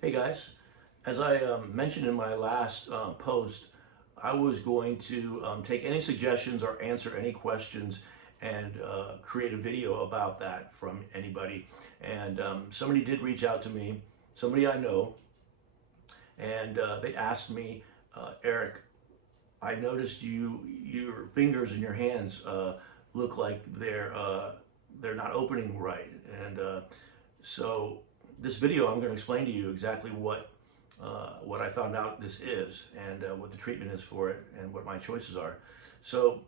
Hey guys, as I mentioned in my last post, I was going to take any suggestions or answer any questions and create a video about that from anybody. And somebody did reach out to me, somebody I know, and they asked me, Eric, I noticed your fingers and your hands look like they're not opening right, and so this video I'm going to explain to you exactly what I found out this is, and what the treatment is for it, and what my choices are. So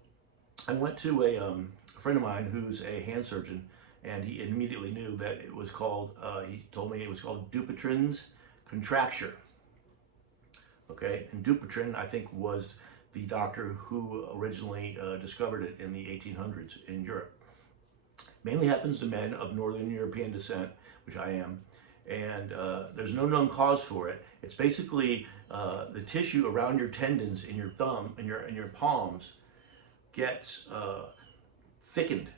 I went to a friend of mine who's a hand surgeon, and he immediately knew that it was called. He told me it was called Dupuytren's contracture. Okay, and Dupuytren, I think, was the doctor who originally discovered it in the 1800s in Europe. Mainly happens to men of Northern European descent, which I am, and there's no known cause for it. It's basically the tissue around your tendons in your thumb and your palms gets thickened,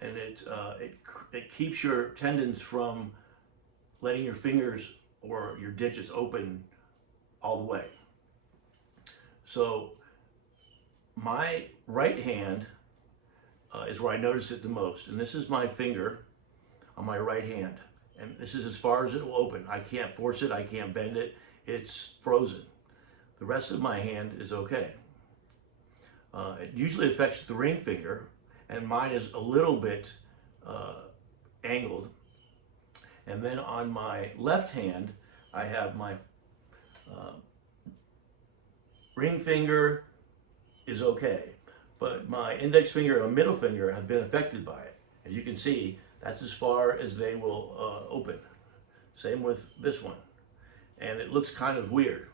and it keeps your tendons from letting your fingers or your digits open all the way. So my right hand is where I notice it the most, and this is my finger on my right hand, and this is as far as it will open. I can't force it, I can't bend it, it's frozen. The rest of my hand is okay. It usually affects the ring finger, and mine is a little bit angled. And then on my left hand, I have my ring finger is okay, but my index finger and my middle finger have been affected by it. As you can see, that's as far as they will open. Same with this one. And it looks kind of weird.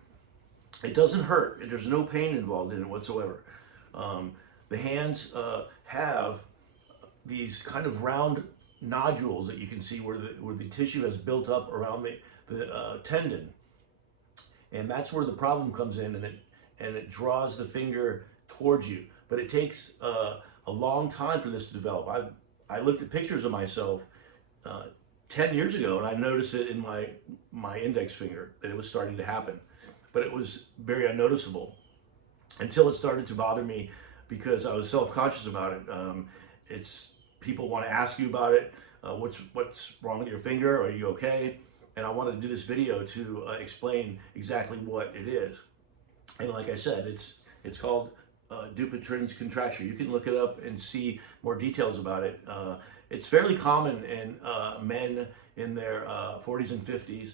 It doesn't hurt. There's no pain involved in it whatsoever. The hands have these kind of round nodules that you can see where the tissue has built up around the tendon. And that's where the problem comes in, and it draws the finger towards you. But it takes a long time for this to develop. I looked at pictures of myself 10 years ago, and I noticed it in my index finger that it was starting to happen. But it was very unnoticeable until it started to bother me because I was self-conscious about it. People want to ask you about it. What's wrong with your finger? Are you okay? And I wanted to do this video to explain exactly what it is. And like I said, it's called Dupuytren's contracture. You can look it up and see more details about it. It's fairly common in men in their 40s and 50s,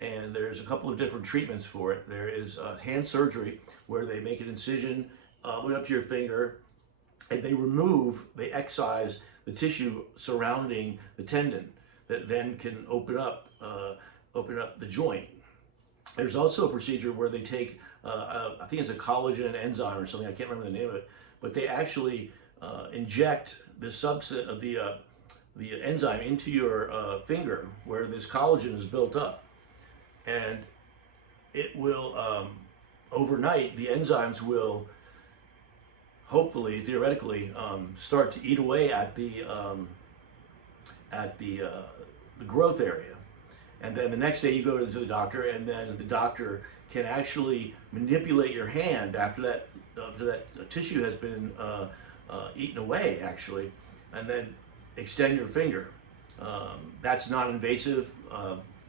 and there's a couple of different treatments for it. There is hand surgery, where they make an incision right up to your finger, and they excise the tissue surrounding the tendon that then can open up the joint. There's also a procedure where they take, I think it's a collagen enzyme or something, I can't remember the name of it, but they actually inject the subset of the enzyme into your finger where this collagen is built up. And it will, overnight, the enzymes will hopefully, theoretically, start to eat away at the growth area. And then the next day you go to the doctor, and then the doctor can actually manipulate your hand after that tissue has been eaten away, actually, and then extend your finger. That's non-invasive,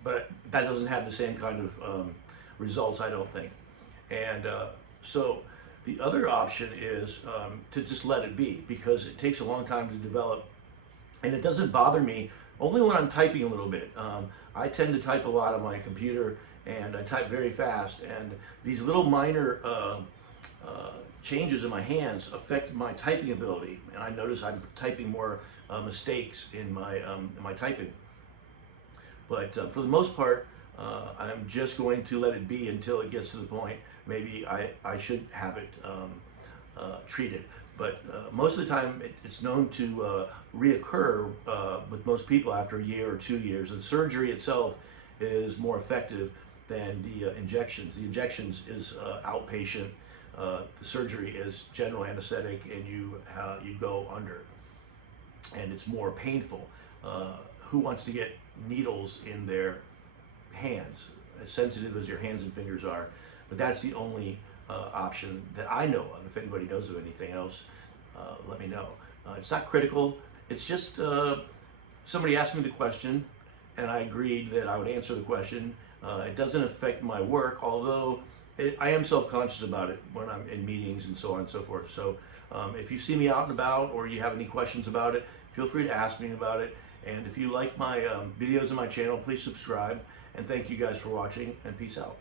but that doesn't have the same kind of results, I don't think. And so the other option is to just let it be, because it takes a long time to develop, and it doesn't bother me only when I'm typing a little bit. I tend to type a lot on my computer, and I type very fast, and these little minor changes in my hands affect my typing ability, and I notice I'm typing more mistakes in my typing. But for the most part, I'm just going to let it be until it gets to the point maybe I should have it treated. But most of the time, it's known to reoccur with most people after a year or 2 years. The surgery itself is more effective than the injections. The injections is outpatient. The surgery is general anesthetic, and you go under, and it's more painful. Who wants to get needles in their hands? as sensitive as your hands and fingers are. But that's the only option that I know of. If anybody knows of anything else, let me know. It's not critical. It's just somebody asked me the question, and I agreed that I would answer the question. It doesn't affect my work, although I am self-conscious about it when I'm in meetings and so on and so forth. So if you see me out and about, or you have any questions about it, feel free to ask me about it. And if you like my videos on my channel, please subscribe. And thank you guys for watching, and peace out.